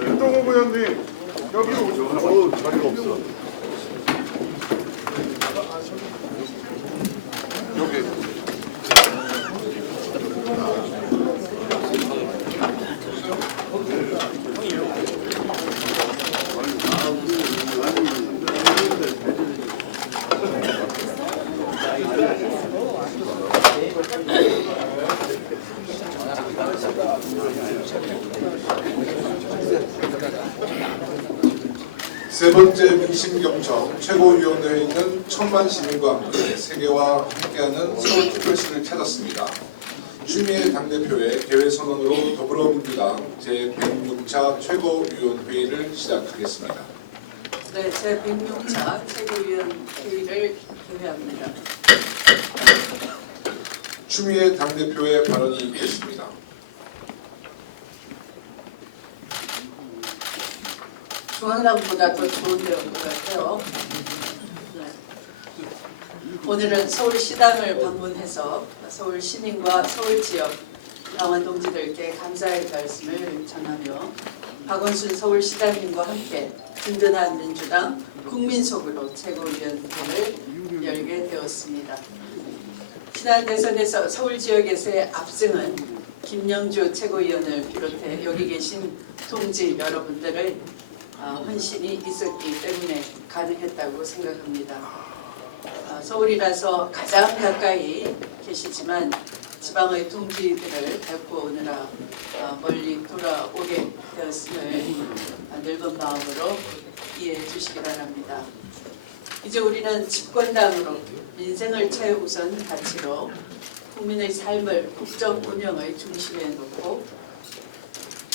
윤동호 의원님 여기 오죠. 자리가 없어. 여기. 세 번째 민심경청 최고위원회에 있는 1000만 시민과 함께 세계와 함께하는 서울특별시를 찾았습니다. 추미애 당대표의 개회선언으로 더불어민주당 제106차 최고위원회의를 시작하겠습니다. 네, 제106차 최고위원회의를 개회합니다. 추미애 당대표의 발언이 있겠습니다. 중앙당보다 더 좋은 데온 것 같아요. 네. 오늘은 서울시당을 방문해서 서울 시민과 서울 지역 당원 동지들께 감사의 말씀을 전하며 박원순 서울시장님과 함께 든든한 민주당 국민 속으로 최고위원회를 열게 되었습니다. 지난 대선에서 서울 지역에서의 압승은 김영주 최고위원을 비롯해 여기 계신 동지 여러분들의 헌신이 있었기 때문에 가능했다고 생각합니다. 서울이라서 가장 가까이 계시지만 지방의 동지들을 뵙고 오느라 멀리 돌아오게 되었음을 늙은 마음으로 이해해 주시기 바랍니다. 이제 우리는 집권당으로 민생을 최우선 가치로 국민의 삶을 국정 운영의 중심에 놓고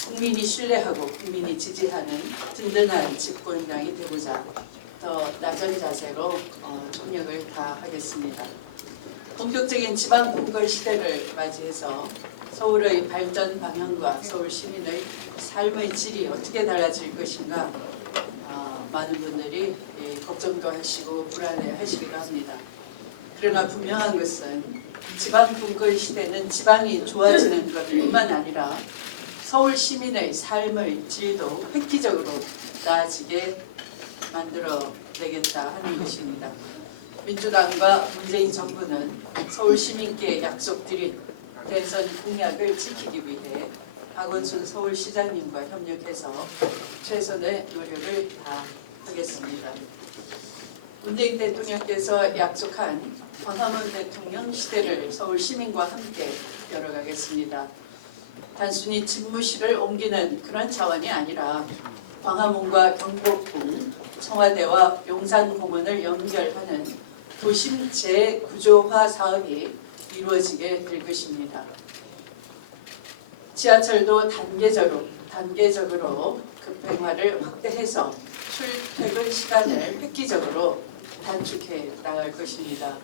국민이 신뢰하고 국민이 지지하는 든든한 집권당이 되고자 더 낮은 자세로 총력을 다하겠습니다. 본격적인 지방 분권 시대를 맞이해서 서울의 발전 방향과 서울 시민의 삶의 질이 어떻게 달라질 것인가 많은 분들이 걱정도 하시고 불안해하시기도 합니다. 그러나 분명한 것은 지방 분권 시대는 지방이 좋아지는 것뿐만 아니라 서울 시민의 삶의 질도 획기적으로 나아지게 만들어내겠다 하는 것입니다. 민주당과 문재인 정부는 서울 시민께 약속드린 대선 공약을 지키기 위해 박원순 서울시장님과 협력해서 최선의 노력을 다하겠습니다. 문재인 대통령께서 약속한 광화문 대통령 시대를 서울 시민과 함께 열어가겠습니다. 단순히 집무실을 옮기는 그런 차원이 아니라 광화문과 경복궁, 청와대와 용산공원을 연결하는 도심 재구조화 사업이 이루어지게 될 것입니다. 지하철도 단계적으로 급행화를 확대해서 출퇴근 시간을 획기적으로 단축해 나갈 것입니다.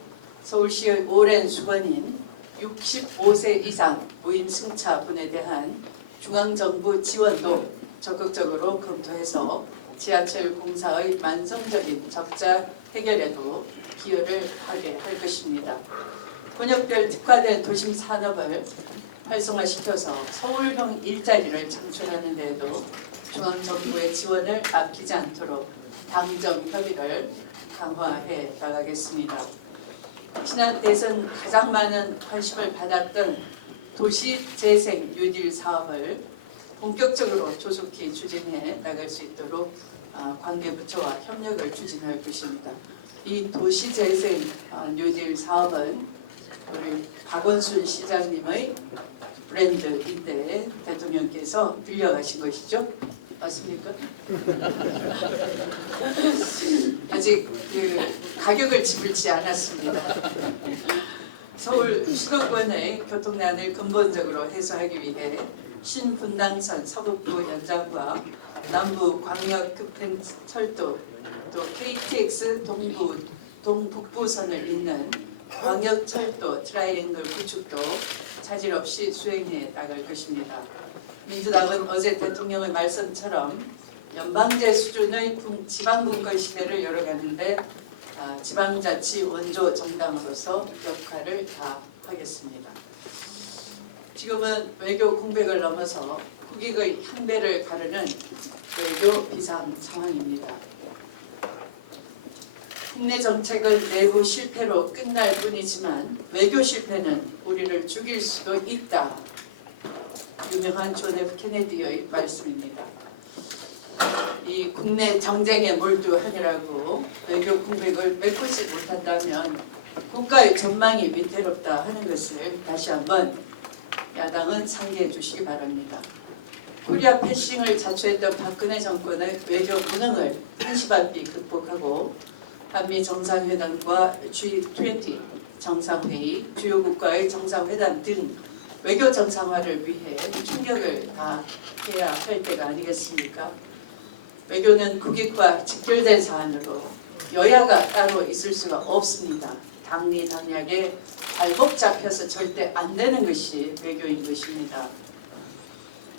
서울시의 오랜 수건인 65세 이상 무임승차분에 대한 중앙정부 지원도 적극적으로 검토해서 지하철 공사의 만성적인 적자 해결에도 기여를 하게 할 것입니다. 권역별 특화된 도심 산업을 활성화시켜서 서울형 일자리를 창출하는 데에도 중앙정부의 지원을 아끼지 않도록 당정 협의를 강화해 나가겠습니다. 지난 대선 가장 많은 관심을 받았던 도시재생 뉴딜 사업을 본격적으로 조속히 추진해 나갈 수 있도록 관계부처와 협력을 추진할 것입니다. 이 도시재생 뉴딜 사업은 우리 박원순 시장님의 브랜드인데 대통령께서 빌려가신 것이죠? 맞습니까? 아직 가격을 지불치 않았습니다. 서울 수도권의 교통난을 근본적으로 해소하기 위해 신분당선 서북부 연장과 남부 광역 급행철도 또 KTX 동북부선을 잇는 광역철도 트라이앵글 구축도 차질 없이 수행해 나갈 것입니다. 민주당은 어제 대통령의 말씀처럼 연방제 수준의 지방분권 시대를 열어가는데 지방자치 원조 정당으로서 역할을 다하겠습니다. 지금은 외교 공백을 넘어서 국익의 향배를 가르는 외교 비상 상황입니다. 국내 정책은 내부 실패로 끝날 뿐이지만 외교 실패는 우리를 죽일 수도 있다. 유명한 존 F 케네디의 말씀입니다. 이 국내 정쟁에 몰두하느라고 외교 공백을 메꾸지 못한다면 국가의 전망이 위태롭다 하는 것을 다시 한번 야당은 상기해 주시기 바랍니다. 코리아 패싱을 자초했던 박근혜 정권의 외교 무능을 한시반비 극복하고 한미 정상회담과 G20 정상회의, 주요 국가의 정상회담 등 외교 정상화를 위해 충격을 다해야 할 때가 아니겠습니까? 외교는 국익과 직결된 사안으로 여야가 따로 있을 수가 없습니다. 당리당략에 발목 잡혀서 절대 안 되는 것이 외교인 것입니다.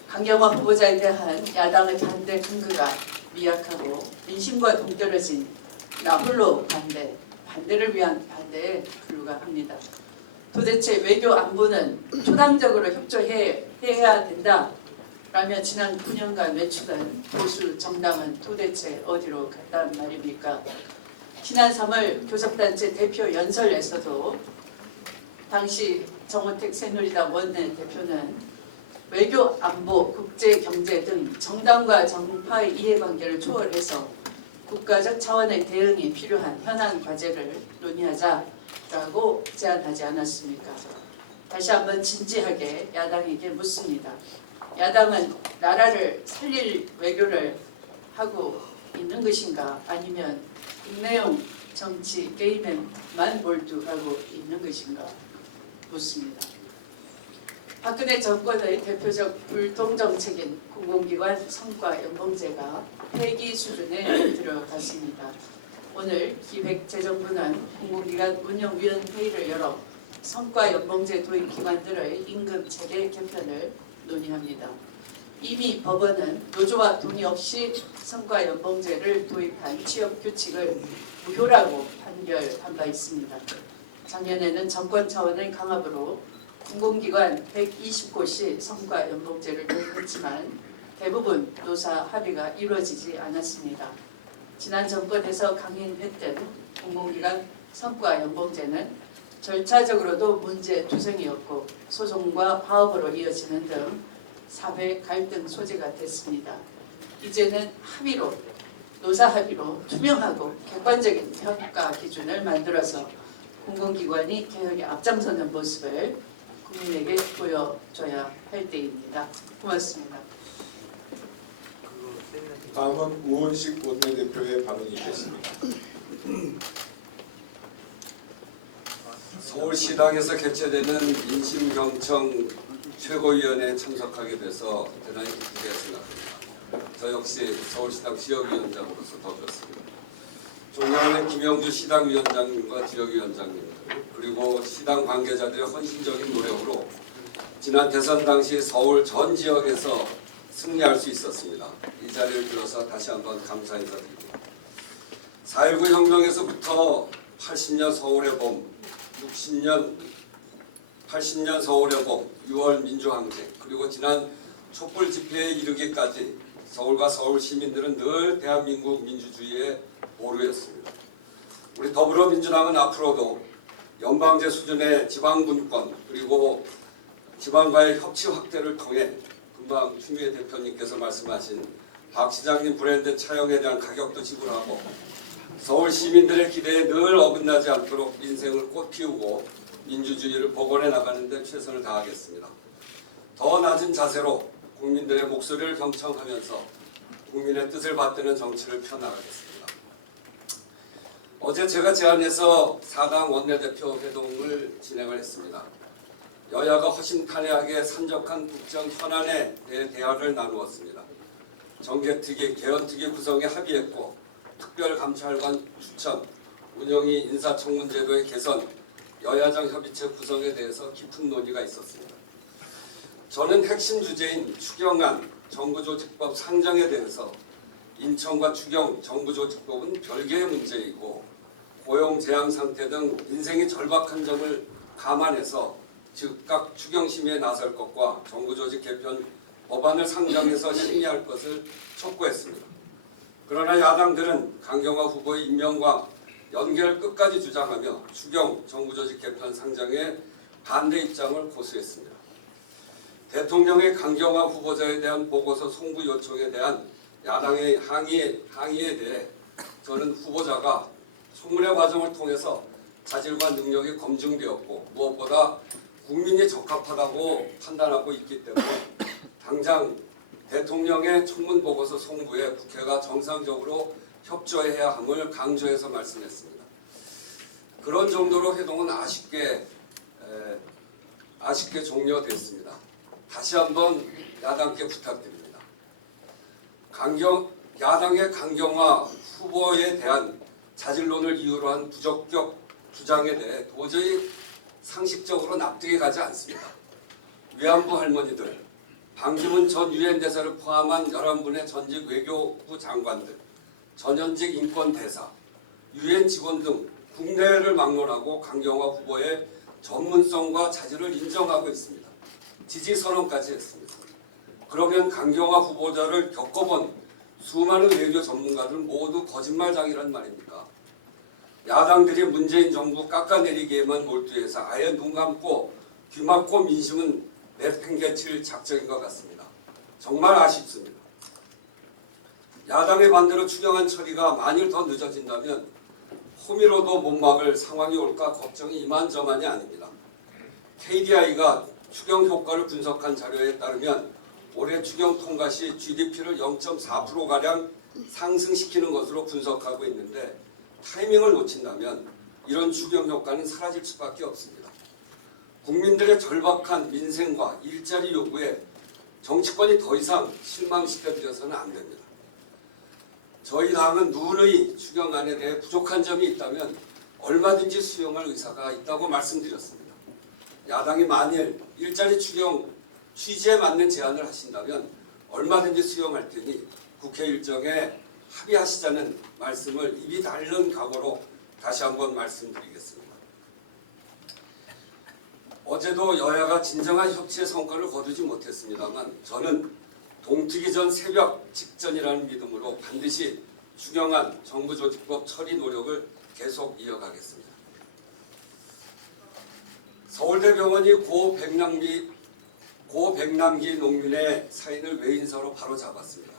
강경화 후보자에 대한 야당의 반대 근거가 미약하고 민심과 동떨어진 나 홀로 반대를 위한 반대에 불과합니다. 도대체 외교 안보는 초당적으로 협조해야 된다라며 지난 9년간 외치던 보수 정당은 도대체 어디로 갔단 말입니까? 지난 3월 교섭단체 대표 연설에서도 당시 정호택 새누리당 원내대표는 외교, 안보, 국제, 경제 등 정당과 정파의 이해관계를 초월해서 국가적 차원의 대응이 필요한 현안 과제를 논의하자라고 제안하지 않았습니까? 다시 한번 진지하게 야당에게 묻습니다. 야당은 나라를 살릴 외교를 하고 있는 것인가 아니면 국내용 정치 게임에만 몰두하고 있는 것인가 묻습니다. 박근혜 정권의 대표적 불통정책인 공공기관 성과연봉제가 폐기 수준에 들어갔습니다. 오늘 기획재정부는 공공기관 운영위원회의를 열어 성과연봉제 도입 기관들의 임금 체계 개편을 논의합니다. 이미 법원은 노조와 동의 없이 성과연봉제를 도입한 취업규칙을 무효라고 판결한 바 있습니다. 작년에는 정권 차원의 강압으로 공공기관 120곳이 성과연봉제를 도입했지만 대부분 노사 합의가 이루어지지 않았습니다. 지난 정권에서 강행했던 공공기관 성과연봉제는 절차적으로도 문제투성이었고 소송과 파업으로 이어지는 등 사회 갈등 소지가 됐습니다. 이제는 합의로 노사 합의로 투명하고 객관적인 평가 기준을 만들어서 공공기관이 개혁에 앞장서는 모습을 국민에게 보여줘야 할 때입니다. 고맙습니다. 다음은 우원식 원내대표의 발언이 있겠습니다. 서울시당에서 개최되는 민심경청 최고위원회에 참석하게 돼서 대단히 기쁘게 생각합니다. 저 역시 서울시당 지역위원장으로서 더 그렇습니다. 존경하는 김영주 시당위원장님과 지역위원장님들 그리고 시당 관계자들의 헌신적인 노력으로 지난 대선 당시 서울 전 지역에서 승리할 수 있었습니다. 이 자리를 빌어서 다시 한번 감사 인사드립니다. 4.19 혁명에서부터 80년 서울의 봄, 80년 서울의 봄, 6월 민주항쟁, 그리고 지난 촛불 집회에 이르기까지 서울과 서울 시민들은 늘 대한민국 민주주의의 보루였습니다. 우리 더불어민주당은 앞으로도 연방제 수준의 지방분권 그리고 지방과의 협치 확대를 통해 금방 추미애 대표님께서 말씀하신 박 시장님 브랜드 차용에 대한 가격도 지불하고 서울 시민들의 기대에 늘 어긋나지 않도록 민생을 꽃피우고 민주주의를 복원해 나가는 데 최선을 다하겠습니다. 더 낮은 자세로 국민들의 목소리를 경청하면서 국민의 뜻을 받드는 정치를 펴나가겠습니다. 어제 제가 제안해서 4당 원내대표 회동을 진행을 했습니다. 여야가 허심탄회하게 산적한 국정 현안에 대해 대화를 나누었습니다. 정개특위, 개헌특위 구성에 합의했고 특별감찰관 추천, 운영위 인사청문제도의 개선, 여야정 협의체 구성에 대해서 깊은 논의가 있었습니다. 저는 핵심 주제인 추경안 정부조직법 상정에 대해서 인천과 추경 정부조직법은 별개의 문제이고 고용 제한 상태 등 민생이 절박한 점을 감안해서 즉각 추경 심의에 나설 것과 정부조직 개편 법안을 상정해서 심의할 것을 촉구했습니다. 그러나 야당들은 강경화 후보의 임명과 연계를 끝까지 주장하며 추경 정부조직 개편 상정에 반대 입장을 고수했습니다. 대통령의 강경화 후보자에 대한 보고서 송부 요청에 대한 야당의 항의에 대해 저는 후보자가 청문회 과정을 통해서 자질과 능력이 검증되었고 무엇보다 국민이 적합하다고 판단하고 있기 때문에 당장 대통령의 청문 보고서 송부에 국회가 정상적으로 협조해야 함을 강조해서 말씀했습니다. 그런 정도로 회동은 아쉽게 종료됐습니다. 다시 한번 야당께 부탁드립니다. 야당의 강경화 후보에 대한 자질론을 이유로 한 부적격 주장에 대해 도저히 상식적으로 납득이 가지 않습니다. 위안부 할머니들, 반기문 전 유엔 대사를 포함한 11분의 전직 외교부 장관들, 전현직 인권 대사, 유엔 직원 등 국내를 막론하고 강경화 후보의 전문성과 자질을 인정하고 있습니다. 지지 선언까지 했습니다. 그러면 강경화 후보자를 겪어본 수많은 외교 전문가들은 모두 거짓말장이란 말입니까? 야당들이 문재인 정부 깎아내리기에만 몰두해서 아예 눈 감고 귀 막고 민심은 내팽개칠 작정인 것 같습니다. 정말 아쉽습니다. 야당의 반대로 추경안 처리가 만일 더 늦어진다면 호미로도 못 막을 상황이 올까 걱정이 이만저만이 아닙니다. KDI가 추경 효과를 분석한 자료에 따르면 올해 추경 통과 시 GDP를 0.4%가량 상승시키는 것으로 분석하고 있는데 타이밍을 놓친다면 이런 추경 효과는 사라질 수밖에 없습니다. 국민들의 절박한 민생과 일자리 요구에 정치권이 더 이상 실망시켜드려서는 안 됩니다. 저희 당은 누누이 추경안에 대해 부족한 점이 있다면 얼마든지 수용할 의사가 있다고 말씀드렸습니다. 야당이 만일 일자리 추경 취지에 맞는 제안을 하신다면 얼마든지 수용할 테니 국회 일정에 합의하시자는 말씀을 입이 닳는 각오로 다시 한번 말씀드리겠습니다. 어제도 여야가 진정한 협치의 성과를 거두지 못했습니다만 저는 동트기 전 새벽 직전이라는 믿음으로 반드시 추경안 정부조직법 처리 노력을 계속 이어가겠습니다. 서울대병원이 고 백남기 농민의 사인을 외인사로 바로 잡았습니다.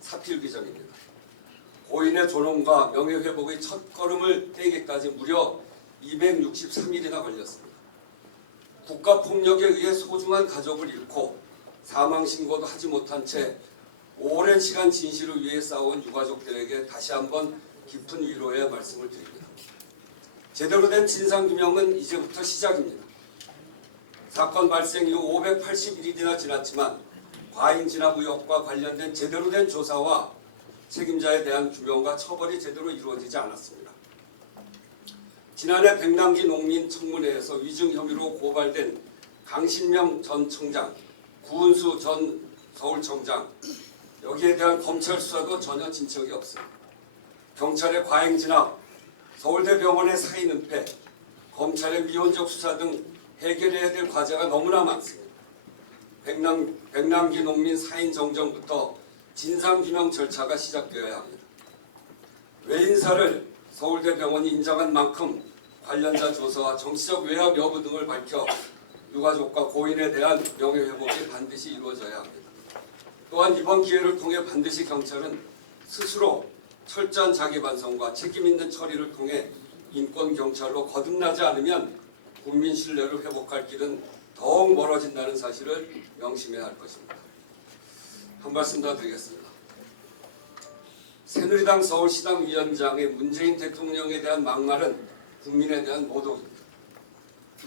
사필 규정입니다. 고인의 존엄과 명예회복의 첫걸음을 떼기까지 무려 263일이나 걸렸습니다. 국가폭력에 의해 소중한 가족을 잃고 사망신고도 하지 못한 채 오랜 시간 진실을 위해 싸운 유가족들에게 다시 한번 깊은 위로의 말씀을 드립니다. 제대로 된 진상규명은 이제부터 시작입니다. 사건 발생 이후 581일이나 지났지만 과잉 진압 의혹과 관련된 제대로 된 조사와 책임자에 대한 규명과 처벌이 제대로 이루어지지 않았습니다. 지난해 백남기 농민 청문회에서 위증 혐의로 고발된 강신명 전 청장, 구은수 전 서울청장, 여기에 대한 검찰 수사도 전혀 진척이 없습니다. 경찰의 과잉 진압, 서울대병원의 사인 은폐, 검찰의 미온적 수사 등 해결해야 될 과제가 너무나 많습니다. 백남기 농민 사인 정정부터 진상규명 절차가 시작되어야 합니다. 외인사를 서울대병원이 인정한 만큼 관련자 조사와 정치적 외압 여부 등을 밝혀 유가족과 고인에 대한 명예회복이 반드시 이루어져야 합니다. 또한 이번 기회를 통해 반드시 경찰은 스스로 철저한 자기반성과 책임있는 처리를 통해 인권경찰로 거듭나지 않으면 국민 신뢰를 회복할 길은 더욱 멀어진다는 사실을 명심해야 할 것입니다. 한 말씀 더 드리겠습니다. 새누리당 서울시당 위원장의 문재인 대통령에 대한 막말은 국민에 대한 모독입니다.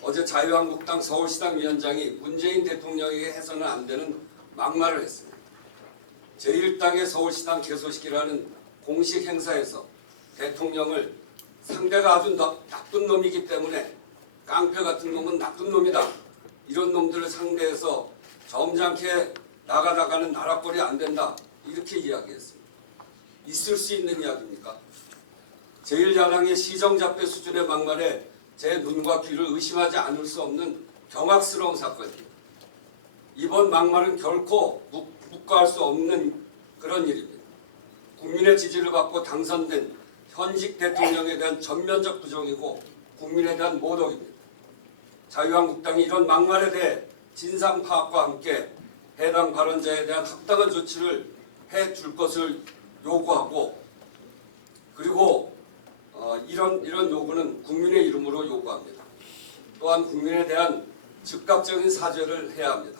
어제 자유한국당 서울시당 위원장이 문재인 대통령에게 해서는 안 되는 막말을 했습니다. 제1당의 서울시당 개소식이라는 공식 행사에서 대통령을 상대가 아주 나쁜 놈이기 때문에 깡패 같은 놈은 나쁜 놈이다, 이런 놈들을 상대해서 점잖게 나가다가는 나락거리 안 된다, 이렇게 이야기했습니다. 있을 수 있는 이야기입니까? 제1야당의 시정잡배 수준의 막말에 제 눈과 귀를 의심하지 않을 수 없는 경악스러운 사건입니다. 이번 막말은 결코 묵과할 수 없는 그런 일입니다. 국민의 지지를 받고 당선된 현직 대통령에 대한 전면적 부정이고 국민에 대한 모독입니다. 자유한국당이 이런 막말에 대해 진상 파악과 함께 해당 발언자에 대한 합당한 조치를 해줄 것을 요구하고, 그리고 이런 요구는 국민의 이름으로 요구합니다. 또한 국민에 대한 즉각적인 사죄를 해야 합니다.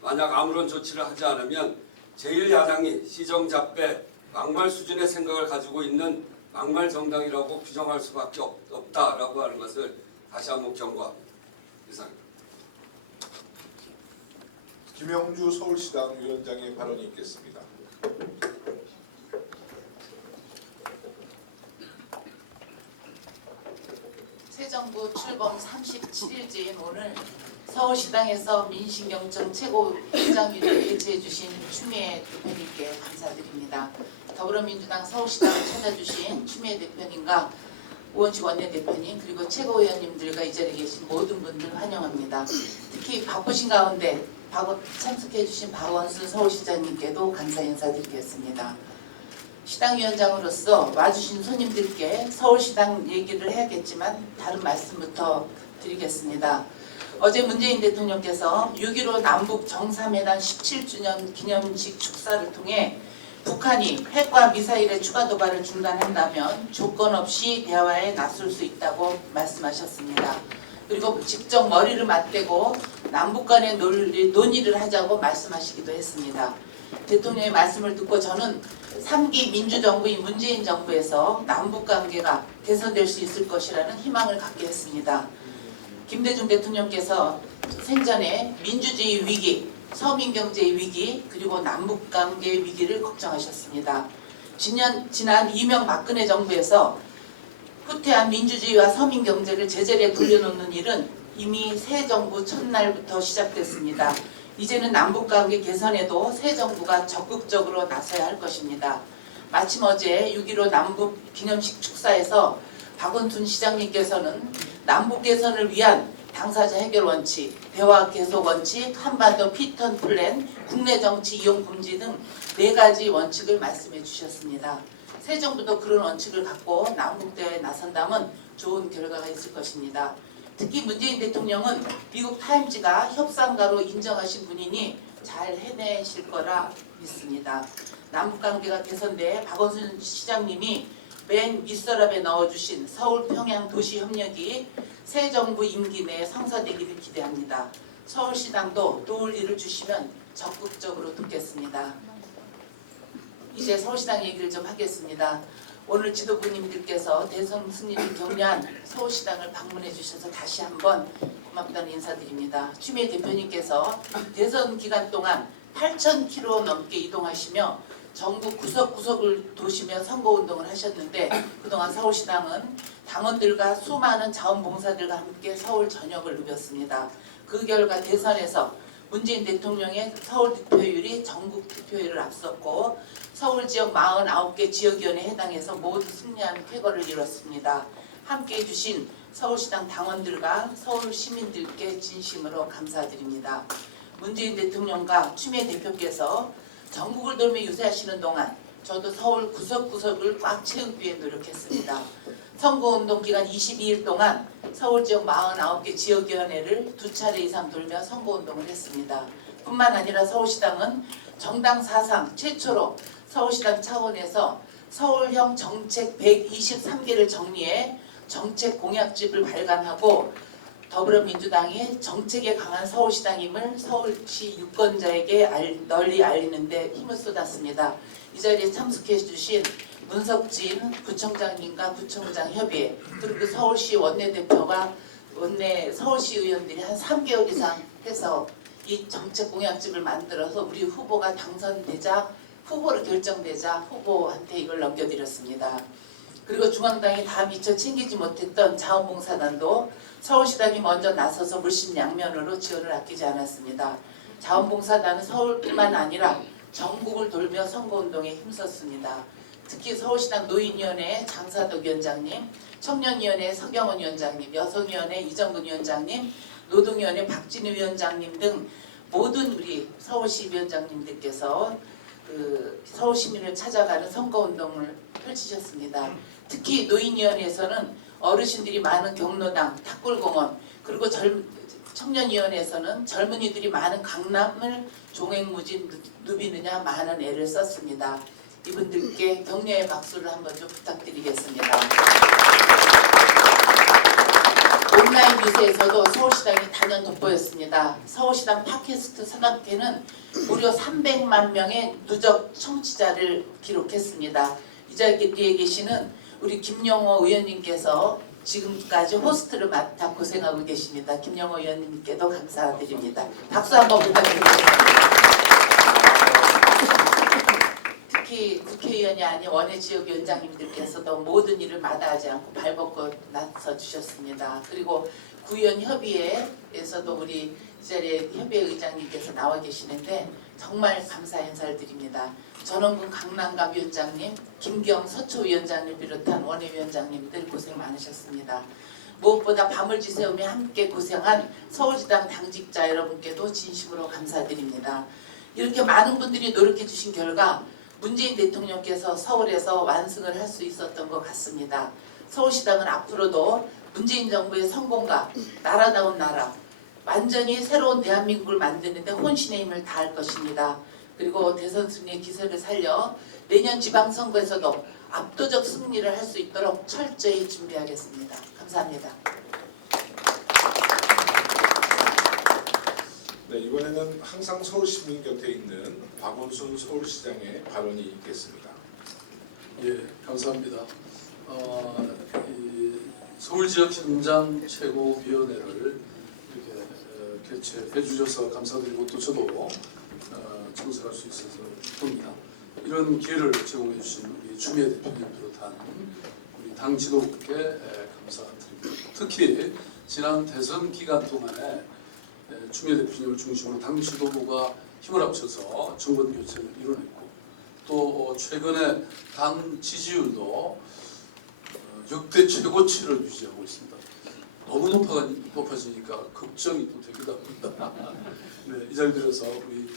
만약 아무런 조치를 하지 않으면 제1야당이 시정잡배 막말 수준의 생각을 가지고 있는 막말 정당이라고 규정할 수밖에 없다라고 하는 것을 다시 한번 경고합니다. 이상입니다. 김영주 서울시당 위원장의 발언이 있겠습니다. 새 정부 출범 37일째인 오늘 서울시당에서 민심경청 최고위원장위를 개최해 주신 추미애 대표님께 감사드립니다. 더불어민주당 서울시당을 찾아주신 추미애 대표님과 우원식 원내대표님 그리고 최고위원님들과 이 자리에 계신 모든 분들 환영합니다. 특히 바쁘신 가운데 참석해 주신 박원순 서울시장님께도 감사 인사드리겠습니다. 시당위원장으로서 와주신 손님들께 서울시당 얘기를 해야겠지만 다른 말씀부터 드리겠습니다. 어제 문재인 대통령께서 6.15 남북 정상회담 17주년 기념식 축사를 통해 북한이 핵과 미사일의 추가 도발을 중단한다면 조건 없이 대화에 나설 수 있다고 말씀하셨습니다. 그리고 직접 머리를 맞대고 남북 간의 논의를 하자고 말씀하시기도 했습니다. 대통령의 말씀을 듣고 저는 3기 민주정부인 문재인 정부에서 남북관계가 개선될 수 있을 것이라는 희망을 갖게 했습니다. 김대중 대통령께서 생전에 민주주의 위기, 서민경제의 위기, 그리고 남북관계 위기를 걱정하셨습니다. 지난 이명박근혜 정부에서 후퇴한 민주주의와 서민경제를 제자리에 돌려놓는 일은 이미 새 정부 첫날부터 시작됐습니다. 이제는 남북관계 개선에도 새 정부가 적극적으로 나서야 할 것입니다. 마침 어제 6.15 남북 기념식 축사에서 박원순 시장님께서는 남북 개선을 위한 당사자 해결 원칙, 대화 계속 원칙, 한반도 피턴 플랜, 국내 정치 이용 금지 등 4가지 원칙을 말씀해 주셨습니다. 새 정부도 그런 원칙을 갖고 남북 대화에 나선다면 좋은 결과가 있을 것입니다. 특히 문재인 대통령은 미국 타임즈가 협상가로 인정하신 분이니 잘 해내실 거라 믿습니다. 남북관계가 개선돼 박원순 시장님이 맨 윗서랍에 넣어주신 서울 평양 도시협력이 새 정부 임기 내에 성사되기를 기대합니다. 서울시당도 도울 일을 주시면 적극적으로 돕겠습니다. 이제 서울시당 얘기를 좀 하겠습니다. 오늘 지도부님들께서 대선 승리를 격려한 서울시당을 방문해 주셔서 다시 한번 고맙다는 인사드립니다. 추미애 대표님께서 대선 기간 동안 8,000km 넘게 이동하시며 전국 구석구석을 도시며 선거운동을 하셨는데 그동안 서울시당은 당원들과 수많은 자원봉사들과 함께 서울 전역을 누볐습니다. 그 결과 대선에서 문재인 대통령의 서울 득표율이 전국 득표율을 앞섰고 서울지역 49개 지역위원회에 해당해서 모두 승리한 쾌거를 이뤘습니다. 함께해 주신 서울시당 당원들과 서울 시민들께 진심으로 감사드립니다. 문재인 대통령과 추미애 대표께서 전국을 돌며 유세하시는 동안 저도 서울 구석구석을 꽉 채우기 위해 노력했습니다. 선거운동 기간 22일 동안 서울지역 49개 지역위원회를 2차례 이상 돌며 선거운동을 했습니다. 뿐만 아니라 서울시당은 정당 사상 최초로 서울시당 차원에서 서울형 정책 123개를 정리해 정책 공약집을 발간하고 더불어민주당이 정책에 강한 서울시당임을 서울시 유권자에게 널리 알리는 데 힘을 쏟았습니다. 이 자리에 참석해 주신 문석진 구청장님과 구청장 협의회 그리고 서울시 원내대표가 서울시 의원들이 한 3개월 이상 해서 이 정책 공약집을 만들어서 우리 후보가 당선되자 후보로 결정되자 후보한테 이걸 넘겨드렸습니다. 그리고 중앙당이 다 미처 챙기지 못했던 자원봉사단도 서울시당이 먼저 나서서 물심양면으로 지원을 아끼지 않았습니다. 자원봉사단은 서울뿐만 아니라 전국을 돌며 선거운동에 힘썼습니다. 특히 서울시당 노인위원회 장사덕 위원장님, 청년위원회 서경원 위원장님, 여성위원회 이정근 위원장님, 노동위원회 박진우 위원장님 등 모든 우리 서울시 위원장님들께서 그 서울시민을 찾아가는 선거운동을 펼치셨습니다. 특히 노인위원회에서는 어르신들이 많은 경로당, 탁골공원, 그리고 청년위원회에서는 젊은이들이 많은 강남을 종횡무진 누비느냐 많은 애를 썼습니다. 이분들께 격려의 박수를 한번 좀 부탁드리겠습니다. 온라인 뉴스에서도 서울시당이 단연 돋보였습니다. 서울시당 팟캐스트 산업계는 무려 300만 명의 누적 청취자를 기록했습니다. 이 자리에 계시는 우리 김영호 의원님께서 지금까지 호스트를 맡아 고생하고 계십니다. 김영호 의원님께도 감사드립니다. 박수 한번 부탁드립니다. 특히 국회의원이 아닌 원외 지역위원장님들께서도 모든 일을 마다하지 않고 발벗고 나서 주셨습니다. 그리고 구의원 협의회에서도 우리 이 자리에 협의회 의장님께서 나와 계시는데 정말 감사 인사를 드립니다. 전원군 강남갑 위원장님, 김경 서초위원장을 비롯한 원외위원장님들 고생 많으셨습니다. 무엇보다 밤을 지새우며 함께 고생한 서울시당 당직자 여러분께도 진심으로 감사드립니다. 이렇게 많은 분들이 노력해 주신 결과 문재인 대통령께서 서울에서 완승을 할 수 있었던 것 같습니다. 서울시당은 앞으로도 문재인 정부의 성공과 나라다운 나라, 완전히 새로운 대한민국을 만드는 데 혼신의 힘을 다할 것입니다. 그리고 대선 승리의 기세를 살려 내년 지방선거에서도 압도적 승리를 할 수 있도록 철저히 준비하겠습니다. 감사합니다. 네, 이번에는 항상 서울시민 곁에 있는 박원순 서울시장의 발언이 있겠습니다. 예, 감사합니다. 이 서울지역 현장 최고위원회를 이렇게 개최해 주셔서 감사드리고 또 저도 참석할 수 있어서 기쁩니다. 이런 기회를 제공해 주신 우리 추미애 대표님 비롯한 우리 당 지도부께 감사드립니다. 특히 지난 대선 기간 동안에 추미애 대표님을 중심으로 당 지도부가 힘을 합쳐서 정권 교체를 이뤄냈고 또 최근에 당 지지율도 역대 최고치를 유지하고 있습니다. 너무 높아지니까 걱정이 또 되기도 합니다. 네, 이 자리 들어서 우리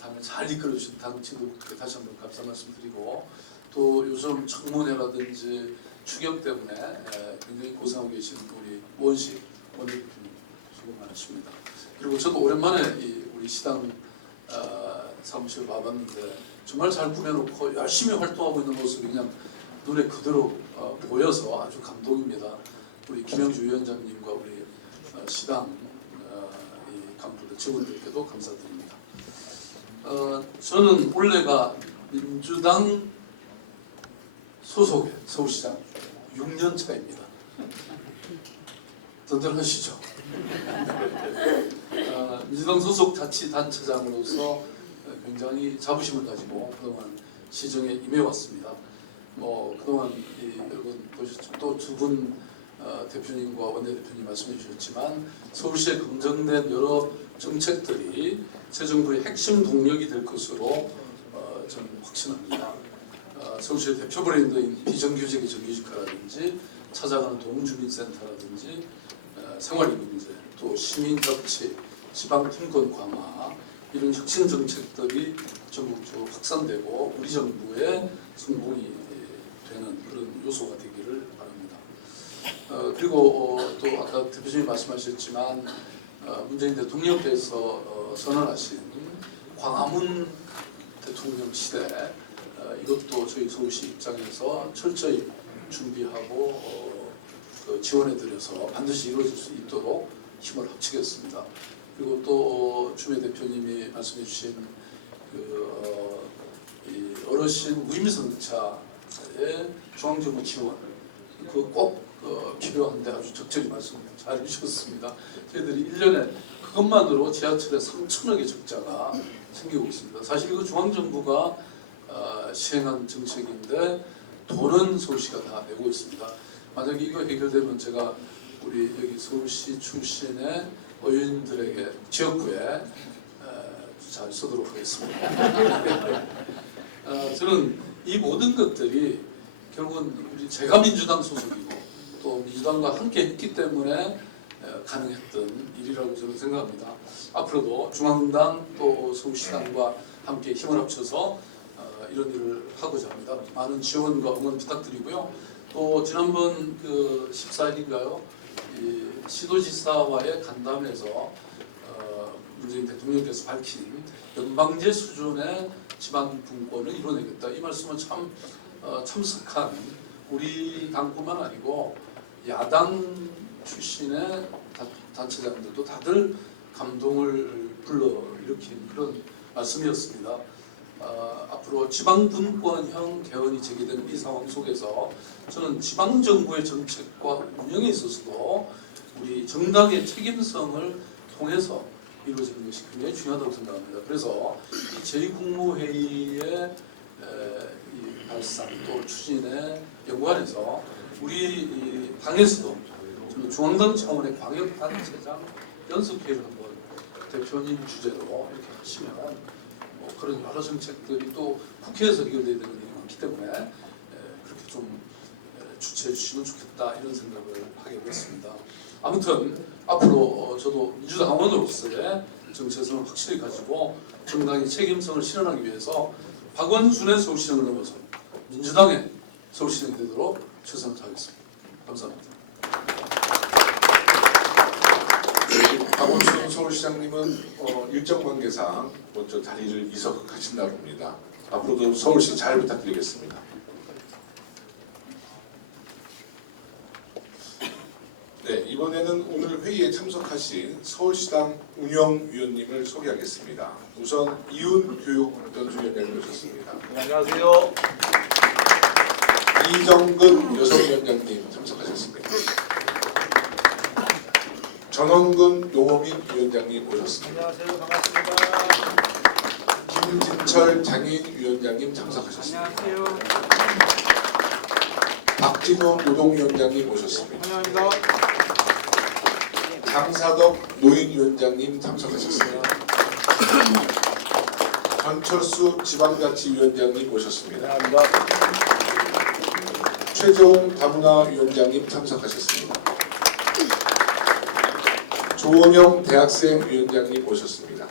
당을 잘 이끌어주신 당 지도부께 다시 한번 감사 말씀드리고 또 요즘 청문회라든지 추경 때문에 굉장히 고생하고 계신 우리 원식 원내대표님 수고 많으십니다. 그리고 저도 오랜만에 우리 시당 사무실 와봤는데 정말 잘 꾸며놓고 열심히 활동하고 있는 모습이 그냥 눈에 그대로 보여서 아주 감동입니다. 우리 김영주 위원장님과 우리 시당 간부들 직원들께도 감사드립니다. 저는 원래가 민주당 소속의 서울시장 6년 차입니다. 든든하시죠? 민주당 소속 자치단체장으로서 굉장히 자부심을 가지고 그동안 시정에 임해왔습니다. 그동안 여러분 보셨죠? 또 두 분 대표님과 원내대표님 말씀해 주셨지만 서울시에 긍정된 여러 정책들이 새 정부의 핵심 동력이 될 것으로 저는 확신합니다. 서울시의 대표 브랜드인 비정규직의 정규직화라든지 찾아가는 동주민센터라든지 생활인구 문제, 또 시민접치, 지방팀권 강화 이런 혁신 정책들이 전국적으로 확산되고 우리 정부의 성공이 되는 그런 요소가 되기를 바랍니다. 그리고 또 아까 대표님이 말씀하셨지만 문재인 대통령께서 선언하신 광화문 대통령 시대 이것도 저희 서울시 입장에서 철저히 준비하고 지원해드려서 반드시 이루어질 수 있도록 힘을 합치겠습니다. 그리고 또 추미애 대표님이 말씀해주신 이 어르신 무임승차의 중앙정부 지원 꼭 필요한데 아주 적절히 말씀 잘 해주셨습니다. 저희들이 1년에 그것만으로 지하철에 3천억의 적자가 생기고 있습니다. 사실 이거 중앙정부가 시행한 정책인데 돈은 서울시가 다 내고 있습니다. 만약에 이거 해결되면 제가 우리 여기 서울시 출신의 의원들에게 지역구에 잘 쓰도록 하겠습니다. 저는 이 모든 것들이 결국은 제가 민주당 소속이고 또 민주당과 함께 했기 때문에 가능했던 일이라고 저는 생각합니다. 앞으로도 중앙당 또 서울시당과 함께 힘을 합쳐서 이런 일을 하고자 합니다. 많은 지원과 응원 부탁드리고요. 또 지난번 그 14일인가요? 시도지사와의 간담회에서 문재인 대통령께서 밝힌 연방제 수준의 지방 분권을 이뤄내겠다. 이 말씀은 참 참석한 우리 당뿐만 아니고 야당 출신의 단체장들도 다들 감동을 불러일으킨 그런 말씀이었습니다. 앞으로 지방분권형 개헌이 제기되는 이 상황 속에서 저는 지방정부의 정책과 운영에 있어서도 우리 정당의 책임성을 통해서 이루어지는 것이 굉장히 중요하다고 생각합니다. 그래서 이 제2국무회의의 이 발상 또 추진의 연관해서 우리 당에서도 중앙당 차원의 광역단체장 연습회의를 한번 대표님 주제로 이렇게 하시면 뭐 그런 여러 정책들이 또 국회에서 해결돼야 되는 일이 많기 때문에 그렇게 좀 주최해 주시면 좋겠다 이런 생각을 하게 됐습니다. 아무튼 앞으로 저도 민주당 의원으로서의 정체성을 확실히 가지고 정당의 책임성을 실현하기 위해서 박원순의 서울시장을 넘어서 민주당의 서울시장이 되도록 최선을 다하겠습니다. 감사합니다. 박원순 서울시장님은 일정 관계상 먼저 자리를 이석하신다고 합니다. 앞으로도 서울시 잘 부탁드리겠습니다. 네, 이번에는 오늘 회의에 참석하신 서울시당 운영위원님을 소개하겠습니다. 우선 이훈 교육연수위원장님 모셨습니다. 네, 안녕하세요. 이정근 여성위원장님 참석하셨습니다. 전원근 노호민 위원장님 오셨습니다. 안녕하세요. 반갑습니다. 김진철 장애인위원장님 참석하셨습니다. 안녕하세요. 박진호 노동위원장님 오셨습니다. 환영합니다. 장사덕 노인위원장님 참석하셨습니다. 전철수 지방자치위원장님 오셨습니다. 환영합니다. 최재홍 다문화위원장님 참석하셨습니다. 조원영 대학생위원장님 오셨습니다.